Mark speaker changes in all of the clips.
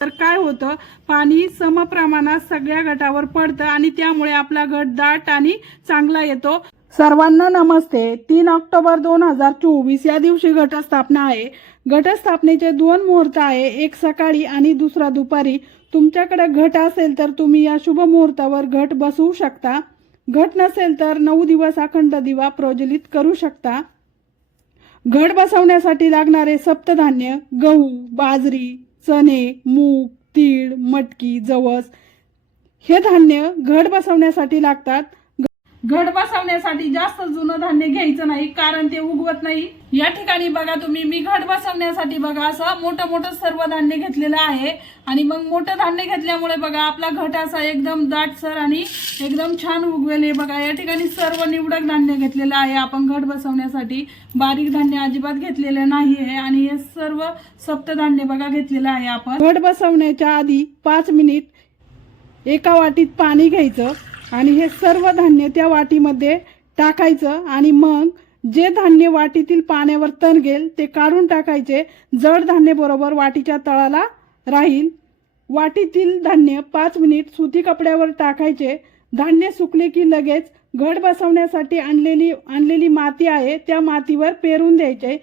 Speaker 1: तर काय होतं? पाणी समप्रमाणात सगळ्या गटावर पडतं आणि त्यामुळे आपला गट दाट आणि चांगला येतो. सर्वांना नमस्ते. तीन ऑक्टोबर दोन हजार चोवीस या दिवशी घटस्थापना आहे. घटस्थापनेचे दोन मुहूर्त आहे. एक सकाळी आणि दुसरा दुपारी. तुमच्याकडे घट असेल तर तुम्ही या शुभ मुहूर्तावर घट बसवू शकता. घट नसेल तर नऊ दिवस अखंड दिवा प्रज्वलित करू शकता. घट बसवण्यासाठी लागणारे सप्तधान्य गहू बाजरी चणे मूग तीळ मटकी जवस हे धान्य घट बसवण्यासाठी लागतात. घट बसवण्यासाठी जास्त जुनं धान्य घ्यायचं नाही कारण ते उगवत नाही. या ठिकाणी बघा तुम्ही मी घट बसवण्यासाठी बघा असं मोठं मोठं सर्व धान्य घेतलेलं आहे. आणि मग मोठं धान्य घेतल्यामुळे बघा आपला घट असा एकदम दाटसर आणि एकदम छान उगवेल. हे बघा या ठिकाणी सर्व निवडक धान्य घेतलेलं आहे. आपण घट बसवण्यासाठी बारीक धान्य अजिबात घेतलेलं नाही आहे आणि हे सर्व सप्तधान्य बघा घेतलेलं आहे आपण. घट बसवण्याच्या आधी पाच मिनिट एका वाटीत पाणी घ्यायचं. आणि हे सर्व धान्य त्या वाटीमध्ये टाकायचं आणि मग जे धान्य वाटीतील पाण्यावर तणगेल ते काढून टाकायचे. जड धान्य बरोबर वाटीच्या तळाला राहील. वाटीतील धान्य पाच मिनिट सुती कपड्यावर टाकायचे. धान्य सुकले की लगेच घड बसवण्यासाठी आणलेली आणलेली माती आहे त्या मातीवर पेरून द्यायचे.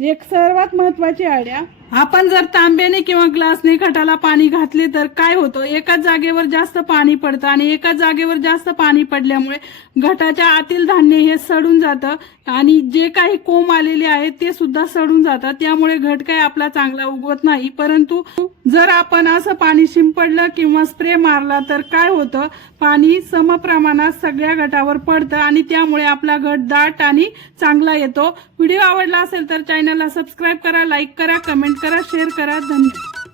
Speaker 1: एक सर्वात महत्वाची आयडिया आपण जर तांब्याने किंवा ग्लासने खटाला पाणी घातले तर काय होतं? एकाच जागेवर जास्त पाणी पडतं आणि एकाच जागेवर जास्त पाणी पडल्यामुळे घटाच्या आतील धान्य हे सडून जातं आणि जे काही कोंब आलेले आहेत ते सुद्धा सडून जातात. त्यामुळे घट काय आपला चांगला उगवत नाही. परंतु जर आपण असं पाणी शिंपडलं किंवा स्प्रे मारला तर काय होतं? पाणी समप्रमाणात सगळ्या गटावर पडतं आणि त्यामुळे आपला घट दाट आणि चांगला येतो. व्हिडिओ आवडला असेल तर चॅनलला सबस्क्राईब करा लाईक करा कमेंट करा शेअर करा. धन्यवाद.